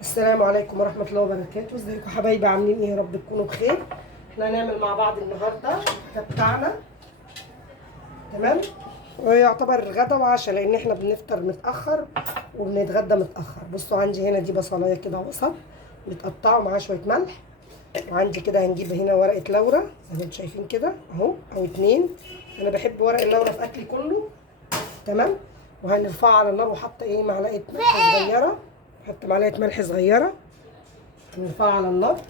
السلام عليكم ورحمة الله وبركاته. ازيكم حبايبي؟ عاملين ايه؟ يا رب تكونوا بخير. احنا هنعمل مع بعض النهارده الغدا بتاعنا. تمام. ويعتبر غدا وعشاء لان احنا بنفطر متأخر وبنتغدى متأخر. بصوا عندي هنا دي بصلاية كده وسط متقطعة ومعاها شوية ملح. وعندي كده هنجيب هنا ورقة لورا زي ما انتم شايفين كده اهو او اتنين. انا بحب ورق اللورا في اكلي كله. تمام. وهنرفعها على النار وحاطه ايه معلقة ملح صغيرة. حط معلقة ملح صغيرة نرفعها على النار.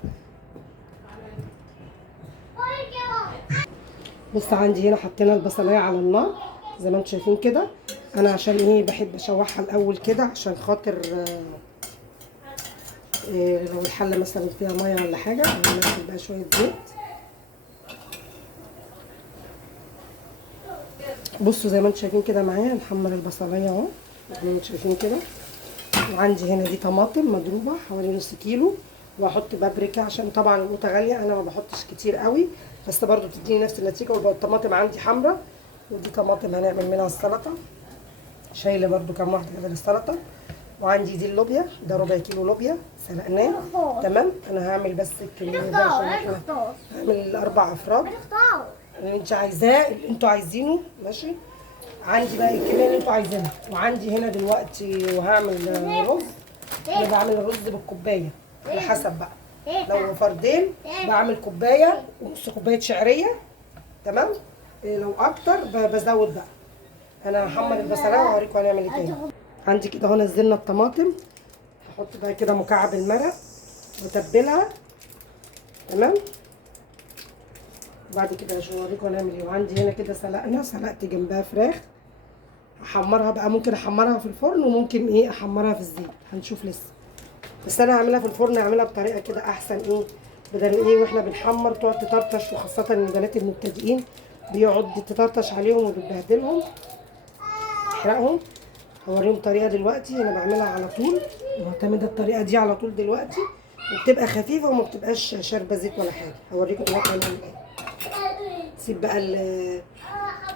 بص عندي هنا حطينا البصلايه على النار زي ما انتم شايفين كده. انا عشان ايه بحب اشوحها الاول كده عشان خاطر لو الحله مثلا فيها ميه ولا حاجه هننزل بقى شويه زيت. بصوا زي ما انتم شايفين كده معايا نحمر البصلايه اهو زي ما انتم شايفين كده. وعندي هنا دي طماطم مضروبه حوالي نص كيلو. واحط بابريكا عشان طبعا القوطه غاليه انا ما بحطش كتير قوي بس برضو بتديني نفس النتيجه. وبقى الطماطم عندي حمراء ودي طماطم هنعمل منها السلطه. شايله برضو كام واحده كده للسلطه. وعندي دي اللوبيا ده ربع كيلو لوبيا سلقناه. تمام. انا هعمل بس الكميه ده عشان احنا هعمل 4 افراد. اللي انت عايزاه اللي انتوا عايزينه ماشي. عندي بقى الكميه اللي انتوا عايزينها. وعندي هنا دلوقتي وهعمل رز. انا بعمل الرز بالكوبايه على حسب بقى. لو فردين بعمل كوبايه ونص كوبايه شعريه. تمام. لو اكتر بزود بقى. انا هحمر البصلايه وهوريكم هنعمل ايه تاني. عندي كده اهو نزلنا الطماطم. هحط بقى كده مكعب المرق واتبلها. تمام. وبعد كده هوريكم هنعمل ايه. وعندي هنا كده سلقت جنبها فراخ. هحمرها بقى ممكن احمرها في الفرن وممكن ايه احمرها في الزيت هنشوف لسه. بس انا هعملها في الفرن هعملها بطريقه كده احسن ايه بدل ايه واحنا بنحمر تقعد تطرطش. وخاصه البنات المبتدئين بيقعد تطرطش عليهم وبتبهدلهم تحرقهم. هوريهم طريقه دلوقتي انا بعملها على طول معتمده الطريقه دي على طول دلوقتي. وبتبقى خفيفه وما بتبقاش شاربه زيت ولا حاجه. هوريكم دلوقتي هنعمل ايه. سيب بقى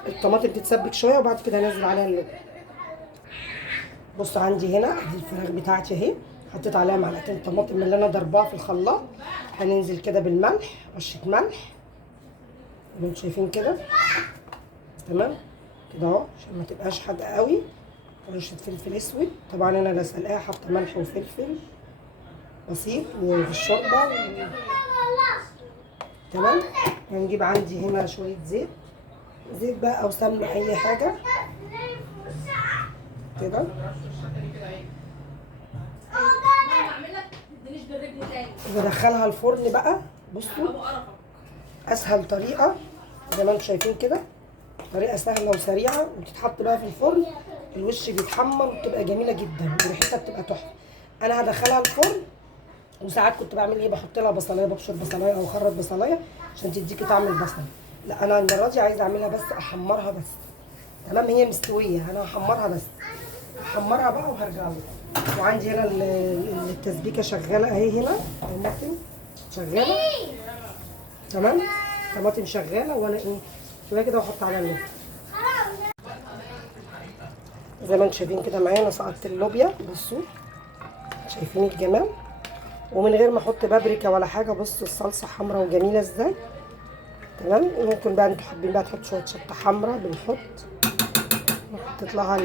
الطماطم تتسبك شويه وبعد كده انزل عليها اللبن. بصوا عندي هنا دي الفراخ بتاعتي اهي. حطيت عليها معلقتين طماطم من اللي انا ضرباها في الخلاط. هننزل كده بالملح رشه ملح اللي انتوا شايفين كده. تمام كده اهو عشان ما تبقاش حادقه قوي. رشه فلفل اسود طبعا انا لا سلقاها حاطه ملح وفلفل بسيط وفي الشوربه تمام. هنجيب عندي هنا شويه زيت بقى او سمنه اي حاجه كده. بدخلها الفرن بقى. بصوا اسهل طريقه زي ما انتم شايفين كده. طريقه سهله وسريعه وتتحط بقى في الفرن. الوش بيتحمر وبتبقى جميله جدا وريحتها بتبقى تحفه. انا هدخلها الفرن. وساعات كنت بعمل ايه بحط لها بصلايه ببشر بصلايه او اخرط بصلايه عشان تديكي طعم البصل. لا انا المره دي عايزه اعملها بس احمرها بس. تمام. هي مستويه انا هحمرها بس. هحمرها بقى وهرجع لكم. وعندي هنا التسبيكه شغاله اهي. هنا الطماطم شغاله. تمام. طماطم شغاله وانا ايه شويه كده واحط عليها اللوبيا زي ما انتم شايفين كده معايا. انا سقطت اللوبيا بصوا شايفين الجمال. ومن غير ما احط بابريكا ولا حاجه. بصوا الصلصه حمراء وجميله ازاي. تمام. ممكن بقى انتوا حابين بقى تحطوا شويه شطه حمراء بنحط. حطيت لها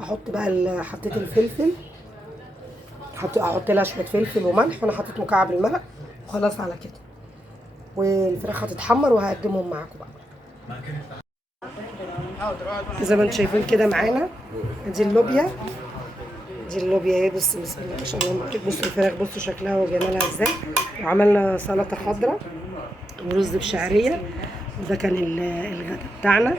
هحط بقى حطيت الفلفل. احط لها شويه فلفل وملح وانا حطيت مكعب المرق وخلاص على كده. والفراخ هتتحمر وهقدمهم معاكم بقى زي ما انتم شايفين كده معانا. دي اللوبيا اهي. بصوا بسم الله ما شاء الله. بصوا الفراخ بصوا شكلها وجمالها ازاي. وعملنا سلطه خضراء ورز بشعريه. وده كان الغدا بتاعنا.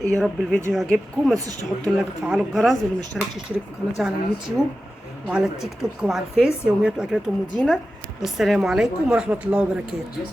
يا رب الفيديو يعجبكم. ما تنسوش تحطوا لايك وتفعلوا الجرس. واللي مشتركش يشترك في قناتي على اليوتيوب وعلى التيك توك وعلى الفيس يوميات واكلات ام دينا. والسلام عليكم ورحمه الله وبركاته.